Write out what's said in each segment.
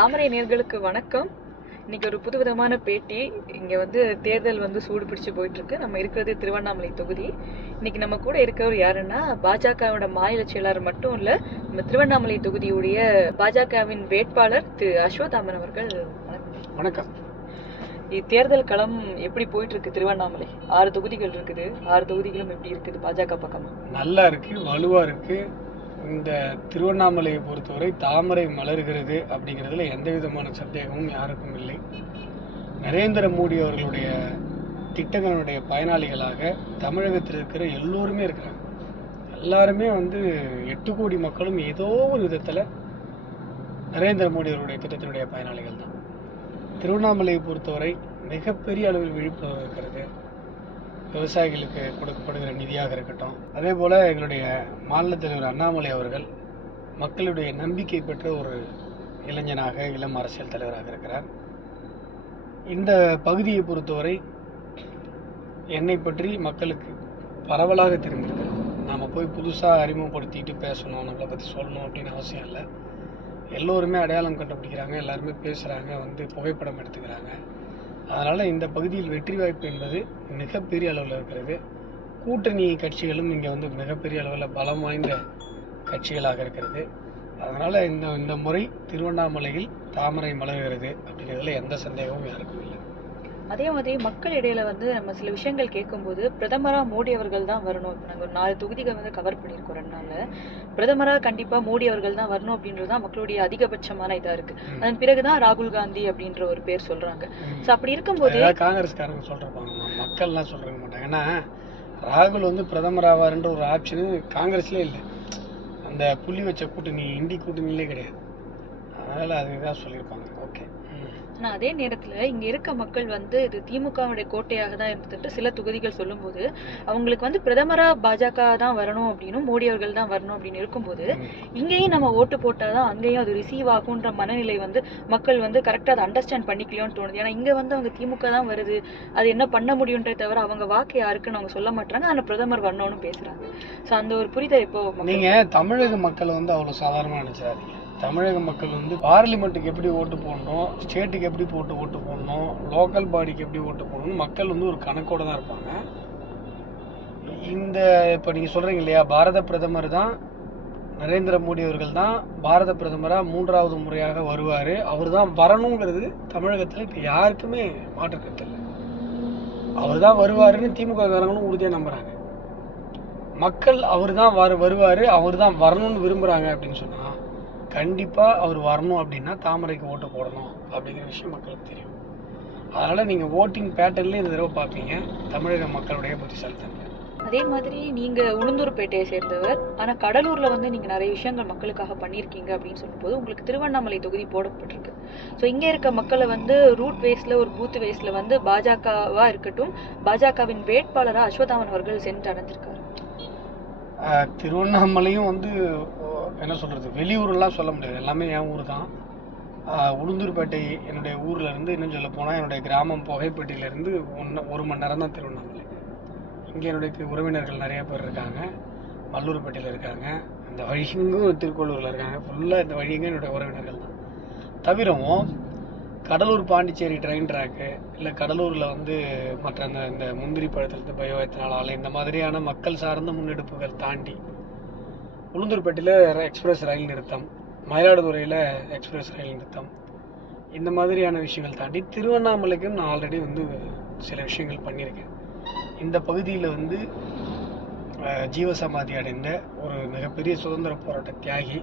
தாமரை நேர்களுக்கு வணக்கம். இன்னைக்கு ஒரு புதுவிதமான பேட்டி. இங்க தேர்தல் சூடு பிடிச்சு போயிட்டு இருக்கு. நம்ம இருக்கிறது திருவண்ணாமலை தொகுதி. இன்னைக்கு நம்ம கூட இருக்கவர் யாருன்னா பாஜகவோட மாநில செயலாளர் மட்டும் இல்ல, நம்ம திருவண்ணாமலை தொகுதியுடைய பாஜகவின் வேட்பாளர் திரு அஸ்வத்தாமன் அவர்கள். வணக்கம். தேர்தல் களம் எப்படி போயிட்டு இருக்கு? திருவண்ணாமலை 6 தொகுதிகள் இருக்குது. 6 தொகுதிகளும் எப்படி இருக்குது பாஜக பக்கமா? நல்லா இருக்கு, வலுவா இருக்கு. இந்த திருவண்ணாமலையை பொறுத்தவரை தாமரை மலர்கிறது அப்படிங்கிறதுல எந்த விதமான சந்தேகமும் யாருக்கும் இல்லை. நரேந்திர மோடி அவர்களுடைய திட்டங்களுடைய பயனாளிகளாக தமிழகத்தில் இருக்கிற எல்லோருமே இருக்கிறாங்க. எல்லாருமே 8 கோடி மக்களும் ஏதோ ஒரு விதத்தில் நரேந்திர மோடி அவருடைய திட்டத்தினுடைய பயனாளிகள் தான். திருவண்ணாமலையை பொறுத்தவரை மிகப்பெரிய அளவில் விழிப்புணர்வு இருக்கிறது. விவசாயிகளுக்கு கொடுக்கப்படுகிற நிதியாக இருக்கட்டும், அதே போல் எங்களுடைய மாநில தலைவர் அண்ணாமலை அவர்கள் மக்களுடைய நம்பிக்கை பெற்ற ஒரு இளைஞனாக, இளம் அரசியல் தலைவராக இருக்கிறார். இந்த பகுதியை பொறுத்தவரை என்னை பற்றி மக்களுக்கு பரவலாக தெரிந்திருக்கிறது. நாம் போய் புதுசாக அறிமுகப்படுத்திட்டு பேசணும், நம்மளை பற்றி சொல்லணும் அப்படின்னு அவசியம் இல்லை. எல்லோருமே அடையாளம் கண்டுபிடிக்கிறாங்க, எல்லாருமே பேசுகிறாங்க, புகைப்படம் எடுத்துக்கிறாங்க. அதனால் இந்த பகுதியில் வெற்றி வாய்ப்பு என்பது மிகப்பெரிய அளவில் இருக்கிறது. கூட்டணி கட்சிகளும் இங்கே மிகப்பெரிய அளவில் பலம் வாய்ந்த கட்சிகளாக இருக்கிறது. அதனால் இந்த முறை திருவண்ணாமலையில் தாமரை மலர்கிறது அப்படிங்கிறதுல எந்த சந்தேகமும் யாருக்கும் இல்லை. அதே மாதிரி மக்கள் இடையில நம்ம சில விஷயங்கள் கேட்கும்போது பிரதமரா மோடி அவர்கள் தான் வரணும். இப்போ நாங்கள் ஒரு 4 தொகுதிகள் கவர் பண்ணியிருக்கோம் 2 நாள்ல. பிரதமரா கண்டிப்பா மோடி அவர்கள் தான் வரணும் அப்படின்றதுதான் மக்களுடைய அதிகபட்சமான இதா இருக்கு. அதன் பிறகுதான் ராகுல் காந்தி அப்படின்ற ஒரு பேர் சொல்றாங்க. ஸோ அப்படி இருக்கும்போது காங்கிரஸ்காரங்க சொல்றாங்க, மக்கள்லாம் சொல்ற மாட்டாங்க. ஏன்னா ராகுல் பிரதமர் ஆவாருன்ற ஒரு ஆப்ஷனு காங்கிரஸ்லேயே இல்லை. அந்த புள்ளி வச்ச கூட்டணி இந்தி கூட்டணியிலே கிடையாது. அதனால அதுதான் சொல்லியிருப்பாங்க. ஓகே. ஆனா அதே நேரத்துல இங்க இருக்க மக்கள் இது திமுகவுடைய கோட்டையாக தான் இருந்துட்டு சில தொகுதிகள் சொல்லும் போது அவங்களுக்கு பிரதமரா பாஜக தான் வரணும் அப்படின்னு, மோடி அவர்கள் தான் வரணும் அப்படின்னு இருக்கும்போது இங்கேயும் நம்ம ஓட்டு போட்டாதான் அங்கேயும் அது ரிசீவ் ஆகுன்ற மனநிலை மக்கள் கரெக்டா அதை அண்டர்ஸ்டாண்ட் பண்ணிக்கலையோன்னு தோணுது. ஏன்னா இங்க அவங்க திமுக தான் வருது, அது என்ன பண்ண முடியும்ன்றே தவிர அவங்க வாக்கு யாருக்குன்னு அவங்க சொல்ல மாட்டாங்க. ஆனா பிரதமர் வரணும்னு பேசுறாங்க. ஸோ அந்த ஒரு புரிதல் இப்போ நீங்க தமிழக மக்கள் அவ்வளவு சாதாரணமா நினைச்சாதீங்க. தமிழக மக்கள் பார்லிமெண்ட்டுக்கு எப்படி ஓட்டு போடணும், ஸ்டேட்டுக்கு எப்படி ஓட்டு போடணும், லோக்கல் பாடிக்கு எப்படி ஓட்டு போடணும், மக்கள் ஒரு கணக்கோட தான் இருப்பாங்க. இந்த இப்போ நீங்கள் சொல்கிறீங்க இல்லையா, பாரத பிரதமர் தான் நரேந்திர மோடி அவர்கள் தான் பாரத பிரதமராக 3வது முறையாக வருவார், அவர் தான் வரணுங்கிறது தமிழகத்தில் இப்போ யாருக்குமே மாற்று கருத்து இல்லை. அவர் தான் வருவாருன்னு திமுக காரங்களும் உறுதியாக நம்புகிறாங்க. மக்கள் அவர் தான் வருவார், அவர் தான் வரணும்னு விரும்புகிறாங்க அப்படின்னு சொன்னால் கண்டிப்பாக அவர் வரணும் அப்படின்னா தாமரைக்கு ஓட்டு போடணும் அப்படிங்கிற விஷயம் மக்களுக்கு தெரியும். அதனால் நீங்கள் ஓட்டிங் பேட்டர்ன்லேயே இந்த தடவை பார்ப்பீங்க தமிழக மக்களுடைய புத்திசாலித்தன்மை. அதே மாதிரி நீங்கள் உளுந்தூர்பேட்டையை சேர்ந்தவர், ஆனால் கடலூரில் நீங்கள் நிறைய விஷயங்கள் மக்களுக்காக பண்ணியிருக்கீங்க அப்படின்னு சொல்லும்போது உங்களுக்கு திருவண்ணாமலை தொகுதி போடப்பட்டிருக்கு. ஸோ இங்கே இருக்க மக்களை ரூட் வேஸில் ஒரு பூத் வேஸில் பாஜகவாக இருக்கட்டும், பாஜகவின் வேட்பாளராக அஸ்வத்தாமன் அவர்கள் சென்று அடைஞ்சிருக்காரு. திருவண்ணாமலையும் என்ன சொல்கிறது, வெளியூரெலாம் சொல்ல முடியாது, எல்லாமே என் ஊர் தான். உளுந்தூர்பேட்டை என்னுடைய ஊர்லேருந்து, இன்னும் சொல்ல போனால் என்னுடைய கிராமம் புகைப்பட்டியிலேருந்து 1 மணி நேரம் தான் திருவண்ணாமலை. இங்கே என்னுடைய உறவினர்கள் நிறைய பேர் இருக்காங்க, மல்லூர்பேட்டையில் இருக்காங்க, இந்த வழிங்கும் திருக்கோளூரில் இருக்காங்க. ஃபுல்லாக இந்த வழிங்க என்னுடைய உறவினர்கள் தான். தவிரவும் கடலூர் பாண்டிச்சேரி ட்ரெயின் ட்ராக்கு, இல்லை கடலூரில் மற்ற இந்த முந்திரி பழத்திலிருந்து பயோ எத்தனால் ஆலை, இந்த மாதிரியான மக்கள் சார்ந்த முன்னெடுப்புகள் தாண்டி உளுந்தூர்பேட்டையில் எக்ஸ்பிரஸ் ரயில் நிறுத்தம், மயிலாடுதுறையில் எக்ஸ்பிரஸ் ரயில் நிறுத்தம், இந்த மாதிரியான விஷயங்கள் தாண்டி திருவண்ணாமலைக்கும் நான் ஆல்ரெடி சில விஷயங்கள் பண்ணியிருக்கேன். இந்த பகுதியில் ஜீவசமாதி அடைந்த ஒரு மிகப்பெரிய சுதந்திர போராட்ட தியாகி,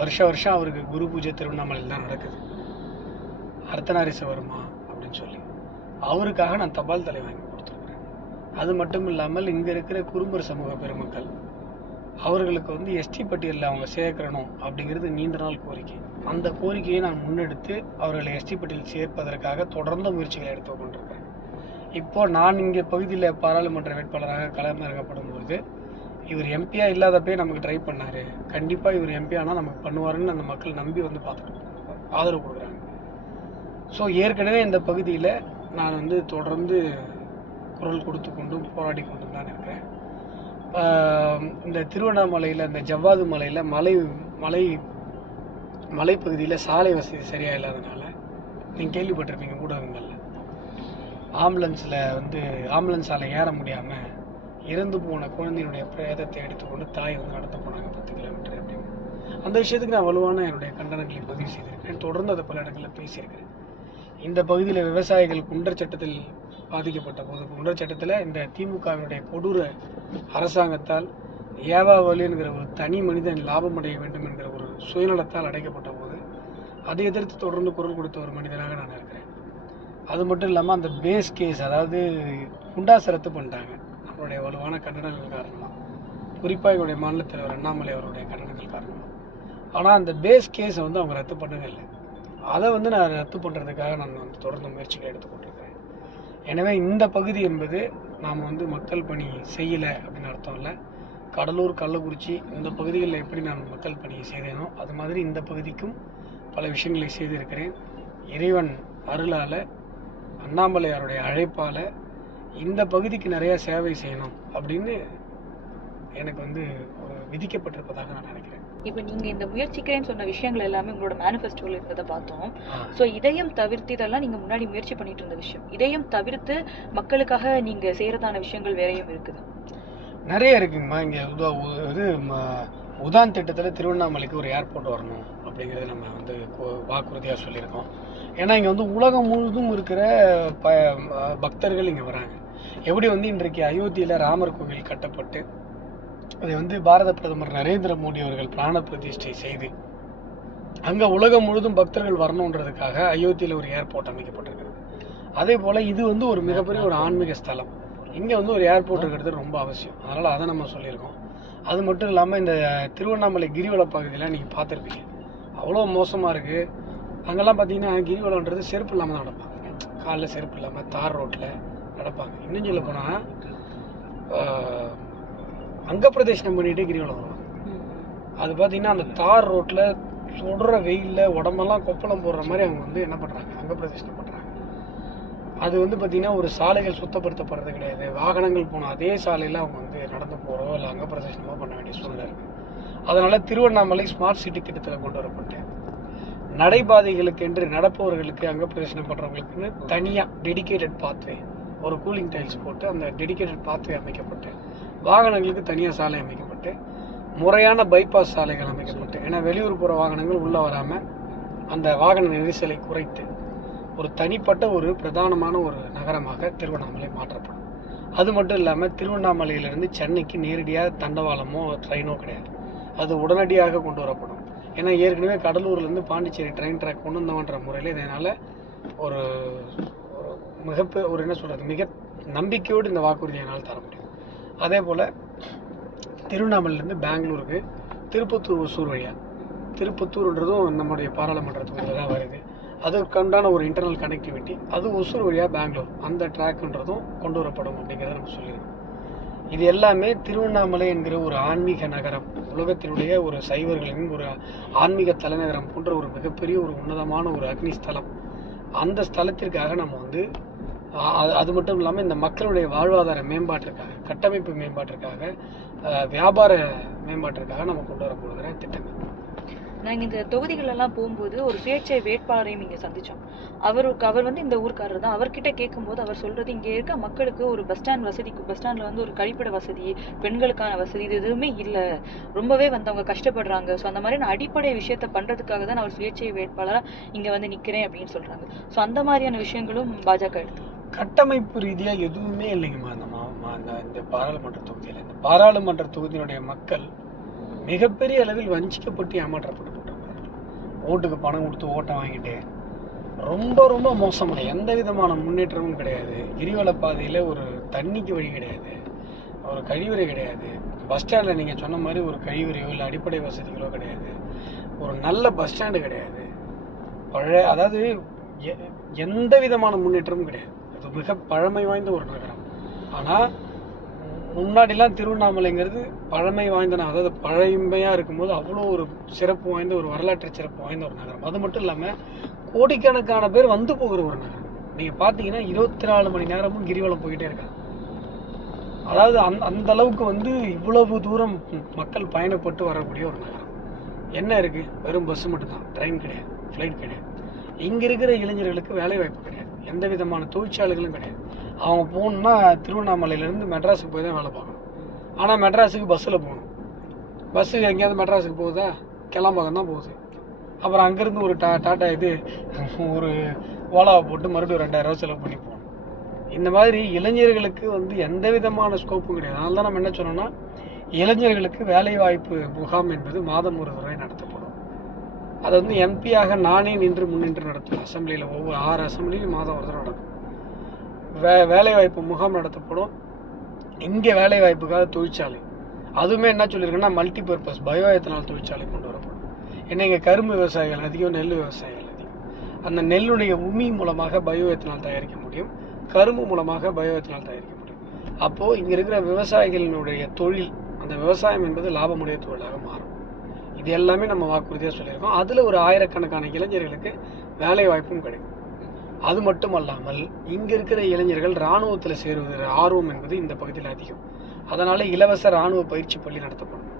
வருஷம் அவருக்கு குரு பூஜை திருவண்ணாமலையில் தான் நடக்குது, அர்த்தநாரீஸ்வரமா அப்படின்னு சொல்லி, அவருக்காக நான் தபால் தலை வாங்கி கொடுத்துருக்குறேன். அது மட்டும் இல்லாமல் இங்கே இருக்கிற குறும்பர் சமூக பெருமக்கள் அவர்களுக்கு எஸ்டி பட்டியலில் அவங்க சேர்க்கணும் அப்படிங்கிறது நீண்ட நாள் கோரிக்கை. அந்த கோரிக்கையை நான் முன்னெடுத்து அவர்களை எஸ்டி பட்டியலில் சேர்ப்பதற்காக தொடர்ந்து முயற்சிகளை எடுத்து கொண்டிருக்கிறேன். இப்போது நான் இங்கே பகுதியில் பாராளுமன்ற வேட்பாளராக களமிறக்கப்படும் பொழுது இவர் எம்பியாக இல்லாதப்பே நமக்கு ட்ரை பண்ணார், கண்டிப்பாக இவர் எம்பி ஆனால் நமக்கு பண்ணுவாருன்னு அந்த மக்கள் நம்பி பார்த்துட்டு ஆதரவு கொடுக்குறாங்க. ஸோ ஏற்கனவே இந்த பகுதியில் நான் தொடர்ந்து குரல் கொடுத்து கொண்டும் போராடி கொண்டும் தான் இருக்கிறேன். இந்த திருவண்ணாமலையில் இந்த ஜவ்வாது மலையில் மலை மலைப்பகுதியில் சாலை வசதி சரியாக இல்லாதனால நீங்கள் கேள்விப்பட்டிருப்பீங்க ஊடகங்களில், ஆம்புலன்ஸால் ஏற முடியாமல் இறந்து போன குழந்தையினுடைய பிரேதத்தை எடுத்துக்கொண்டு தாய் நடந்து போனாங்க 10 கிலோமீட்டர் அப்படின்னு. அந்த விஷயத்துக்கு நான் வலுவான என்னுடைய கண்டனங்களை பதிவு செய்திருக்கிறேன். தொடர்ந்து அதை பல இடங்களில் பேசியிருக்கிறேன். இந்த பகுதியில் விவசாயிகள் குண்டர் சட்டத்தில் பாதிக்கப்பட்ட போது, குண்டர் சட்டத்தில் இந்த திமுகவினுடைய கொடூர அரசாங்கத்தால் ஏவாவலி என்கிற ஒரு தனி மனிதன் லாபம் அடைய வேண்டும் என்கிற ஒரு சுயநலத்தால் அடைக்கப்பட்ட போது அதை எதிர்த்து தொடர்ந்து குரல் கொடுத்த ஒரு மனிதனாக நான் இருக்கிறேன். அது மட்டும் இல்லாமல் அந்த பேஸ் கேஸ், அதாவது குண்டாசை ரத்து பண்ணிட்டாங்க. நம்மளுடைய வலுவான கண்டனங்கள் காரணமாக, குறிப்பாக எங்களுடைய மாநில தலைவர் அண்ணாமலை அவருடைய கண்டனங்கள் காரணமாக. ஆனால் அந்த பேஸ் கேஸை அவங்க ரத்து பண்ணவே இல்லை. அதை நான் ரத்து பண்ணுறதுக்காக நான் தொடர்ந்து முயற்சிகளை எடுத்துக்கொண்டிருக்கிறேன். எனவே இந்த பகுதி என்பது நாம் மக்கள் பணி செய்யலை அப்படின்னு அர்த்தம் இல்லை. கடலூர், கள்ளக்குறிச்சி இந்த பகுதிகளில் எப்படி நான் மக்கள் பணியை செய்தேனோ அது மாதிரி இந்த பகுதிக்கும் பல விஷயங்களை செய்திருக்கிறேன். இறைவன் அருளால், அண்ணாமலையாருடைய அழைப்பால் இந்த பகுதிக்கு நிறைய சேவை செய்யணும் அப்படின்னு எனக்கு விதிக்கப்பட்டிருப்பதாக நான் நினைக்கிறேன். இப்போ நீங்க இந்த முயற்சிக்கிறேன்னு சொன்ன விஷயங்கள் எல்லாமே உங்களோட மேனிஃபெஸ்டோல இருந்ததை பார்த்தோம். ஸோ இதயம் தவிர்த்து, இதெல்லாம் நீங்க முன்னாடி முயற்சி பண்ணிட்டு இருந்த விஷயம், இதயம் தவிர்த்து மக்களுக்காக நீங்க செய்யறதான விஷயங்கள் வேறையும் இருக்குது? நிறைய இருக்குங்கம்மா. இங்கே உதான் திட்டத்தில் திருவண்ணாமலைக்கு ஒரு ஏர்போர்ட் வரணும் அப்படிங்கிறது நம்ம வாக்குறுதியாக சொல்லியிருக்கோம். ஏன்னா இங்கே உலகம் முழுவதும் இருக்கிற பக்தர்கள் இங்கே வராங்க. எப்படி இன்றைக்கு அயோத்தியில் ராமர் கோவில் கட்டப்பட்டு அதை பாரத பிரதமர் நரேந்திர மோடி அவர்கள் பிராண பிரதிஷ்டை செய்து அங்கே உலகம் முழுவதும் பக்தர்கள் வரணுன்றதுக்காக அயோத்தியில் ஒரு ஏர்போர்ட் அமைக்கப்பட்டிருக்கிறது. அதே போல் இது ஒரு மிகப்பெரிய ஒரு ஆன்மீக ஸ்தலம். இங்கே ஒரு ஏர்போர்ட் இருக்கிறது ரொம்ப அவசியம். அதனால் அதை நம்ம சொல்லியிருக்கோம். அது மட்டும் இல்லாமல் இந்த திருவண்ணாமலை கிரிவல பகுதியில் நீங்கள் பார்த்துருப்பீங்க, அவ்வளோ மோசமாக இருக்குது. அங்கெல்லாம் பார்த்தீங்கன்னா கிரிவலம்ன்றது செருப்பு இல்லாமல் தான் நடப்பாங்க. காலில் செருப்பு இல்லாமல் தார் ரோட்டில் நடப்பாங்க. இன்னும் சொல்ல போனால் அங்க பிரதேசனம் பண்ணிட்டு கிரிவலம் வருவாங்க. அது பார்த்தீங்கன்னா அந்த தார் ரோட்டில் சுடுற வெயிலில் உடம்பெல்லாம் கொப்பளம் போடுற மாதிரி அவங்க என்ன பண்ணுறாங்க, அங்க பிரதேசனம் பண்ணுறாங்க. அது பார்த்தீங்கன்னா ஒரு சாலைகள் சுத்தப்படுத்தப்படுறது கிடையாது. வாகனங்கள் போன அதே சாலையில் அவங்க நடந்து போகிறோ இல்லை அங்க பிரதேசனமோ பண்ண வேண்டிய சூழ்நிலை இருக்குது. அதனால் திருவண்ணாமலை ஸ்மார்ட் சிட்டி திட்டத்தில் கொண்டு வரப்பட்டு நடைபாதைகளுக்கு என்று நடப்பவர்களுக்கு அங்க பிரதேசனம் பண்ணுறவங்களுக்குன்னு தனியாக டெடிக்கேட்டட் பாத்வே, ஒரு கூலிங் டைல்ஸ் போட்டு அந்த டெடிக்கேட்டட் பாத்வே அமைக்கப்பட்டு, வாகனங்களுக்கு தனியாக சாலை அமைக்கப்பட்டு, முறையான பைபாஸ் சாலைகள் அமைக்கப்பட்டு, ஏன்னா வெளியூர் போகிற வாகனங்கள் உள்ளே வராமல் அந்த வாகன நெரிசலை குறைத்து ஒரு தனிப்பட்ட ஒரு பிரதானமான ஒரு நகரமாக திருவண்ணாமலை மாற்றப்படும். அது மட்டும் இல்லாமல் திருவண்ணாமலையிலிருந்து சென்னைக்கு நேரடியாக தண்டவாளமோ ட்ரெயினோ கிடையாது. அது உடனடியாக கொண்டு வரப்படும். ஏன்னா ஏற்கனவே கடலூர்லேருந்து பாண்டிச்சேரி ட்ரெயின் ட்ராக் கொண்டு வந்தவன்ற முறையில் இதனால் ஒரு மிக நம்பிக்கையோடு இந்த வாக்குறுதியை என்னால் தர முடியும். அதே போல் திருவண்ணாமலையிலேருந்து பெங்களூருக்கு திருப்பத்தூர், ஒசூர் வழியாக, திருப்பத்தூர்ன்றதும் நம்முடைய பாராளுமன்ற தொகுதியில் தான் வருது. அதுக்குண்டான ஒரு இன்டர்னல் கனெக்டிவிட்டி, அது ஒசூர் வழியாக பெங்களூர், அந்த ட்ராக்ன்றதும் கொண்டு வரப்படும் அப்படிங்கிறத நம்ம சொல்லியிருக்கோம். இது எல்லாமே திருவண்ணாமலை என்கிற ஒரு ஆன்மீக நகரம், உலகத்தினுடைய ஒரு சைவர்களின் ஒரு ஆன்மீக தலைநகரம் போன்ற ஒரு மிகப்பெரிய ஒரு உன்னதமான ஒரு அக்னி ஸ்தலம். அந்த ஸ்தலத்திற்காக நம்ம அது மட்டும் இல்லாமல் இந்த மக்களுடைய வாழ்வாதார மேம்பாட்டிற்காக, கட்டமைப்பு மேம்பாட்டிற்காக, வியாபார மேம்பாட்டிற்காக நம்ம கொண்டு வரப்படுகிற திட்டங்கள். நாங்கள் இந்த தொகுதிகள் எல்லாம் போகும்போது ஒரு சுயேட்சை வேட்பாளரையும் இங்கே சந்தித்தோம். அவர் இந்த ஊர்க்காரர் தான். அவர்கிட்ட கேட்கும்போது அவர் சொல்றது, இங்கே இருக்க மக்களுக்கு ஒரு பஸ் ஸ்டாண்டில் ஒரு கழிப்பிட வசதி, பெண்களுக்கான வசதி, இது எதுவுமே இல்லை, ரொம்பவே அவங்க கஷ்டப்படுறாங்க. ஸோ அந்த மாதிரியான அடிப்படை விஷயத்த பண்றதுக்காக தான் அவர் சுயேட்சை வேட்பாளராக இங்கே நிற்கிறேன் அப்படின்னு சொல்றாங்க. ஸோ அந்த மாதிரியான விஷயங்களும் பாஜக எடுத்து கட்டமைப்பு ரீதியாக எதுவுமே இல்லைங்கம்மா. இந்த பாராளுமன்ற தொகுதியில், இந்த பாராளுமன்ற தொகுதியினுடைய மக்கள் மிகப்பெரிய அளவில் வஞ்சிக்கப்பட்டு ஏமாற்றப்பட்டு ஓட்டுக்கு பணம் கொடுத்து ஓட்டை வாங்கிட்டு ரொம்ப ரொம்ப மோசமாக, எந்த விதமான முன்னேற்றமும் கிடையாது. கிரிவல பாதையில் ஒரு தண்ணிக்கு வழி கிடையாது, ஒரு கழிவறை கிடையாது. பஸ் ஸ்டாண்டில் நீங்கள் சொன்ன மாதிரி ஒரு கழிவறையோ இல்லை அடிப்படை வசதிகளோ கிடையாது. ஒரு நல்ல பஸ் ஸ்டாண்டு கிடையாது. அதாவது எந்த விதமான முன்னேற்றமும் கிடையாது. அது மிக பழமை வாய்ந்த ஒரு நகரம். ஆனால் முன்னாடிலாம் திருவண்ணாமலைங்கிறது பழமை வாய்ந்த, அதாவது பழமையாக இருக்கும்போது அவ்வளோ ஒரு சிறப்பு வாய்ந்த, ஒரு வரலாற்று சிறப்பு வாய்ந்த ஒரு நகரம். அது மட்டும் இல்லாமல் கோடிக்கணக்கான பேர் போகிற ஒரு நகரம். நீங்கள் பார்த்தீங்கன்னா 24 மணி நேரமும் கிரிவலம் போய்கிட்டே இருக்காங்க. அதாவது அந்த அளவுக்கு இவ்வளவு தூரம் மக்கள் பயணப்பட்டு வரக்கூடிய ஒரு நகரம். என்ன இருக்கு? வெறும் பஸ் மட்டும்தான், ட்ரெயின் கிடையாது, ஃப்ளைட் கிடையாது. இங்க இருக்கிற இளைஞர்களுக்கு வேலை வாய்ப்பு கிடையாது, எந்த விதமான தொழிற்சாலைகளும் கிடையாது. அவங்க போகணும்னா திருவண்ணாமலையிலேருந்து மெட்ராஸுக்கு போய் தான் வேலை பார்க்கணும். ஆனால் மெட்ராஸுக்கு பஸ்ஸில் போகணும். பஸ்ஸு எங்கேயாவது மெட்ராஸுக்கு போகுதா? கிளம்பாக்கம் தான் போகுது. அப்புறம் அங்கேருந்து ஒரு டாட்டா இது ஒரு ஓலாவை போட்டு மறுபடியும் 2000 ரூபா செலவு பண்ணி போகணும். இந்த மாதிரி இளைஞர்களுக்கு வந்து எந்த விதமான ஸ்கோப்பும் கிடையாது. அதனால தான் நம்ம என்ன சொன்னோம்னா, இளைஞர்களுக்கு வேலைவாய்ப்பு முகாம் என்பது மாதம் ஒரு முறை நடத்தப்படும். அதை வந்து எம்பியாக நானே முன்னின்று நடத்துவேன். அசம்பிளியில் ஒவ்வொரு 6 அசம்பிளியும் மாதம் ஒரு தடவை நடக்கும். வேலைவாய்ப்பு முகாம் நடத்தப்படும். இங்கே வேலைவாய்ப்புக்காக தொழிற்சாலை, அதுவுமே என்ன சொல்லியிருக்குன்னா மல்டி பர்பஸ் பயோ எத்தனால் தொழிற்சாலை கொண்டு வரப்படும். ஏன்னா இங்கே கரும்பு விவசாயிகள் அதிகம், நெல் விவசாயிகள் அதிகம். அந்த நெல்லுடைய உமி மூலமாக பயோ எத்தனால் தயாரிக்க முடியும், கரும்பு மூலமாக பயோ எத்தனால் தயாரிக்க முடியும். அப்போது இங்கே இருக்கிற விவசாயிகளினுடைய தொழில், அந்த விவசாயம் என்பது லாபமுடைய தொழிலாக மாறும். இது எல்லாமே நம்ம வாக்குறுதியாக சொல்லியிருக்கோம். அதில் ஒரு 1000கணக்கான இளைஞர்களுக்கு வேலை வாய்ப்பும் கிடைக்கும். அது மட்டுமல்லாமல் இங்கே இருக்கிற இளைஞர்கள் இராணுவத்தில் சேருவதில் ஆர்வம் என்பது இந்த பகுதியில் அதிகம். அதனால் இலவச இராணுவ பயிற்சி பள்ளி நடத்தப்படும்.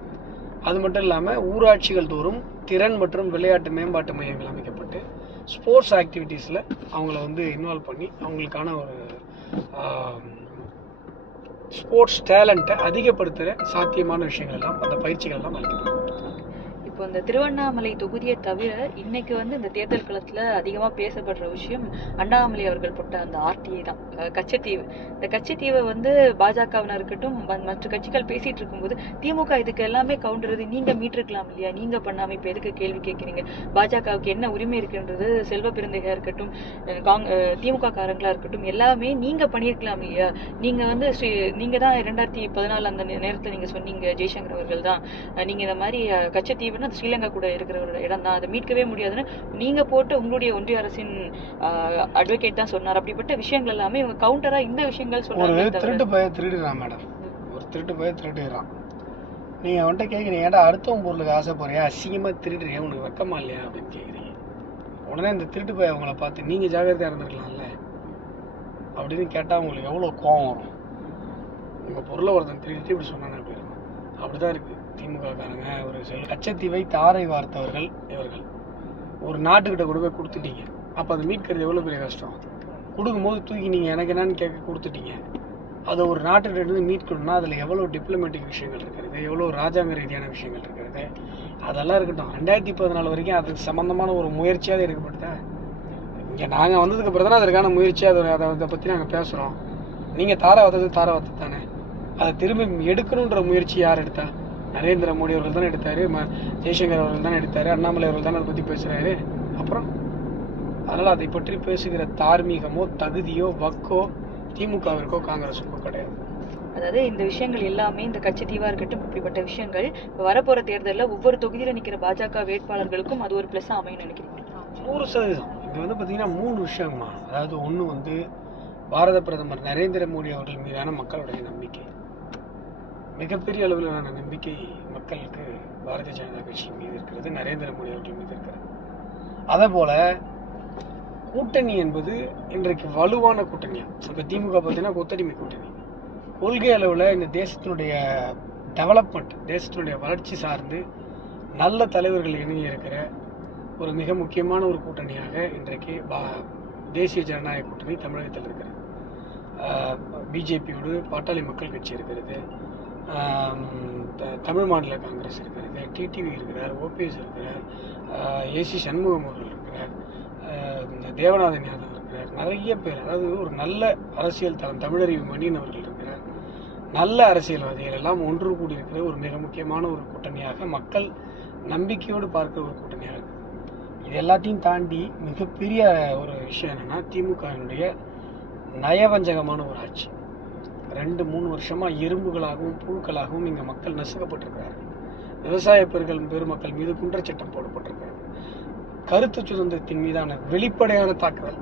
அது மட்டும் இல்லாமல் ஊராட்சிகள் தோறும் திறன் மற்றும் விளையாட்டு மேம்பாட்டு மையங்கள் அமைக்கப்பட்டு ஸ்போர்ட்ஸ் ஆக்டிவிட்டீஸில் அவங்கள வந்து இன்வால்வ் பண்ணி அவங்களுக்கான ஒரு ஸ்போர்ட்ஸ் டேலண்ட்டை அதிகப்படுத்துகிற சாத்தியமான விஷயங்கள் எல்லாம், அந்த பயிற்சிகள் எல்லாம் அளிக்கப்படும். இப்போ இந்த திருவண்ணாமலை தொகுதியை தவிர இன்னைக்கு வந்து இந்த தேர்தல் களத்துல அதிகமா பேசப்படுற விஷயம் அண்ணாமலை அவர்கள் போட்ட அந்த ஆர்டிஐ தான், கச்சத்தீவு. இந்த கச்சத்தீவை வந்து பாஜகவினர் இருக்கட்டும் மற்ற கட்சிகள் பேசிட்டு இருக்கும்போது திமுக இதுக்கு எல்லாமே கவுண்டர், நீங்க மீட்டிருக்கலாம் இல்லையா, நீங்க பண்ணாம இப்ப எதுக்கு கேள்வி கேட்கிறீங்க, பாஜகவுக்கு என்ன உரிமை இருக்குன்றது, செல்வ பெருந்தகையா இருக்கட்டும் திமுக காரங்களா இருக்கட்டும் எல்லாமே நீங்க பண்ணிருக்கலாம் இல்லையா, நீங்க வந்து நீங்க தான் 2014 அந்த நேரத்துல நீங்க சொன்னீங்க ஜெய்சங்கர் அவர்கள் தான், நீங்க இந்த மாதிரி கச்சத்தீவுன்னு ஸ்ரீலங்கா கூட இருக்கிற ஒரு இடம் தான், அதை மீட்கவே முடியாதுன்னு நீங்க போட்டு உங்களுடைய ஒன்றிய அரசின் அட்வொகேட் தான் சொன்னார். அப்படிப்பட்ட விஷயங்கள் எல்லாமே இவங்க கவுண்டரா இந்த விஷயங்கள் சொல்றாங்க. ஒரு திருட்டு போய் திருடுறான் மேடம், ஒரு திருட்டு போய் திருடுறான். நீங்க அவன்கிட்ட கேட்குறீங்க, ஏன்டா அடுத்தவங்க பொருளுக்கு ஆசைப்படுறியா, அசிங்கமா திருடுறியா, உனக்கு வெக்கமா இல்லையா அப்படின்னு கேட்குறீங்க. உடனே இந்த திருட்டு போய் அவங்கள பார்த்து நீங்க ஜாகிரதையா இருந்திருக்கலாம்ல அப்படின்னு கேட்டால் உங்களுக்கு எவ்வளோ கோவம் வரும். உங்கள் பொருளை ஒருத்தன் திருட்டு இப்படி சொன்னானே போயிருக்கும். அப்படிதான் இருக்கு திமுக காரங்க. ஒரு கச்சத்தீவை தாரை வார்த்தவர்கள் இவர்கள். ஒரு நாட்டுக்கிட்ட கொண்டு போய் கொடுத்துட்டீங்க, அப்போ அதை மீட்கிறது எவ்வளோ பெரிய கஷ்டம். கொடுக்கும்போது தூக்கி நீங்கள் எனக்கு என்னன்னு கேட்க கொடுத்துட்டீங்க. அதை ஒரு நாட்டுக்கிட்ட இருந்து மீட்கணும்னா அதில் எவ்வளோ டிப்ளமேட்டிக் விஷயங்கள் இருக்கிறது, எவ்வளோ ராஜாங்க ரீதியான விஷயங்கள் இருக்கிறது, அதெல்லாம் இருக்கட்டும். 2014 வரைக்கும் அதுக்கு சம்மந்தமான ஒரு முயற்சியாக எடுக்கப்பட்டதா? இங்கே நாங்கள் வந்ததுக்கு அப்புறம் தானே அதற்கான முயற்சியாக அதை பற்றி நாங்கள் பேசுகிறோம். நீங்கள் தாராவத்தது தானே, அதை திரும்பி எடுக்கணுன்ற முயற்சி யார் எடுத்தா? நரேந்திர மோடி அவர்கள் தானே எடுத்தாரு, ஜெய்சங்கர் அவர்கள் தானே எடுத்தாரு, அண்ணாமலை அவர்கள் தானே அதை பற்றி பேசுகிறாரு. அப்புறம் அதனால் அதை பற்றி பேசுகிற தார்மீகமோ தகுதியோ வக்கோ திமுகவிற்கோ காங்கிரஸுக்கோ கிடையாது. அதாவது இந்த விஷயங்கள் எல்லாமே, இந்த கச்சத்தீவா இருக்கட்டும் இப்படிப்பட்ட விஷயங்கள் வரப்போற தேர்தலில் ஒவ்வொரு தொகுதியில் நிற்கிற பாஜக வேட்பாளர்களுக்கும் அது ஒரு பிளஸ் அமையும் நினைக்கிறீங்க? 100%. இது வந்து பார்த்தீங்கன்னா 3 விஷயமா. அதாவது ஒன்று வந்து பாரத பிரதமர் நரேந்திர மோடி அவர்கள் மீதான மக்களுடைய நம்பிக்கை, மிகப்பெரிய அளவிலான நம்பிக்கை மக்களுக்கு பாரதிய ஜனதா கட்சி மீது இருக்கிறது, நரேந்திர மோடி அவர்கள் மீது இருக்கிறது. அதே போல கூட்டணி என்பது இன்றைக்கு வலுவான கூட்டணியா. இப்போ திமுக பார்த்தீங்கன்னா கொத்தடிமை கூட்டணி. கொள்கை அளவில் இந்த தேசத்தினுடைய டெவலப்மெண்ட், தேசத்தினுடைய வளர்ச்சி சார்ந்து நல்ல தலைவர்கள் இணைய இருக்கிற ஒரு மிக முக்கியமான ஒரு கூட்டணியாக இன்றைக்கு தேசிய ஜனநாயக கூட்டணி தமிழகத்தில் இருக்கிறது. பிஜேபியோடு பாட்டாளி மக்கள் கட்சி இருக்கிறது, தமிழ் மாநில காங்கிரஸ் இருக்கிறது, டிடிவி இருக்கிறார், ஓபிஎஸ் இருக்கிறார், ஏசி சண்முகம் அவர்கள் இருக்கிறார், தேவநாதன் யாதவ் இருக்கிறார், நிறைய பேர். அதாவது ஒரு நல்ல அரசியல் தளம், தமிழறிவு மணியன் அவர்கள் இருக்கிறார், நல்ல அரசியல்வாதிகள் எல்லாம் ஒன்று கூடி இருக்கிற ஒரு மிக முக்கியமான ஒரு கூட்டணியாக, மக்கள் நம்பிக்கையோடு பார்க்கிற ஒரு கூட்டணியாக இருக்குது. இது எல்லாத்தையும் தாண்டி மிகப்பெரிய ஒரு விஷயம் என்னென்னா, திமுகவினுடைய நயவஞ்சகமான ஒரு ஆட்சி. 2-3 வருஷமா எறும்புகளாகவும் புழுக்களாகவும் இங்கே மக்கள் நசுக்கப்பட்டிருக்கிறார்கள். விவசாய பெருமக்கள் மீது குற்றச்சட்டம் போடப்பட்டிருக்கிறது. கருத்து சுதந்திரத்தின் மீதான வெளிப்படையான தாக்குதல்,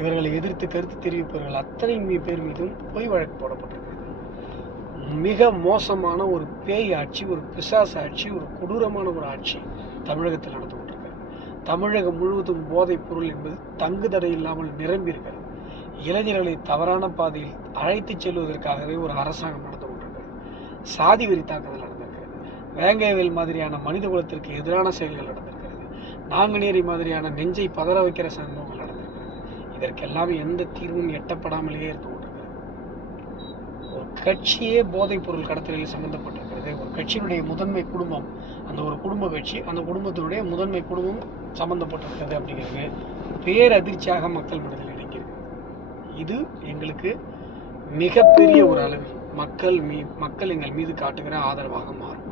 இவர்களை எதிர்த்து கருத்து தெரிவிப்பவர்கள் அத்தனை பேர் மீதும் பொய் வழக்கு போடப்பட்டிருக்கிறது. மிக மோசமான ஒரு பேய் ஆட்சி, ஒரு பிசாசு ஆட்சி, ஒரு கொடூரமான ஒரு ஆட்சி தமிழகத்தில் நடந்து கொண்டிருக்கிறது. தமிழகம் முழுவதும் போதைப் பொருள் என்பது தங்கு தடை இல்லாமல் நிரம்பி இருக்கிறது. இளைஞர்களை தவறான பாதையில் அழைத்து செல்வதற்காகவே ஒரு அரசாங்கம் நடந்து கொண்டிருக்கிறது. சாதி வெறி தாக்குதல் நடந்திருக்கிறது. வேங்கைவேல் மாதிரியான மனித குலத்திற்கு எதிரான செயல்கள் நடந்திருக்கிறது. நாங்குநேரி மாதிரியான நெஞ்சை பதற வைக்கிற சம்பவங்கள் நடந்திருக்கிறது. இதற்கெல்லாம் எந்த தீர்வும் எட்டப்படாமலேயே இருந்து கொண்டிருக்கிறது. ஒரு கட்சியே போதைப் பொருள் கடத்தலில் சம்பந்தப்பட்டிருக்கிறது. ஒரு கட்சியினுடைய முதன்மை குடும்பம், அந்த ஒரு குடும்ப கட்சி, அந்த குடும்பத்தினுடைய முதன்மை குடும்பம் சம்பந்தப்பட்டிருக்கிறது அப்படிங்கிறது பேரதிர்ச்சியாக மக்கள் மனதில் இணைக்கிறது. இது எங்களுக்கு மிகப்பெரிய ஒரு அளவில் மக்கள் எங்கள் மீது காட்டுகிற ஆதரவாக மாறும்.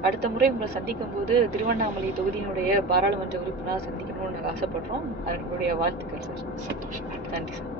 அடுத்த முறை உங்களை சந்திக்கும் போது திருவண்ணாமலை தொகுதியினுடைய பாராளுமன்ற உறுப்பினராக சந்திக்கணும்னு நாங்கள் ஆசைப்படுறோம். அதனுடைய வாழ்த்துக்கள் சார். சந்தோஷம். நன்றி சார்.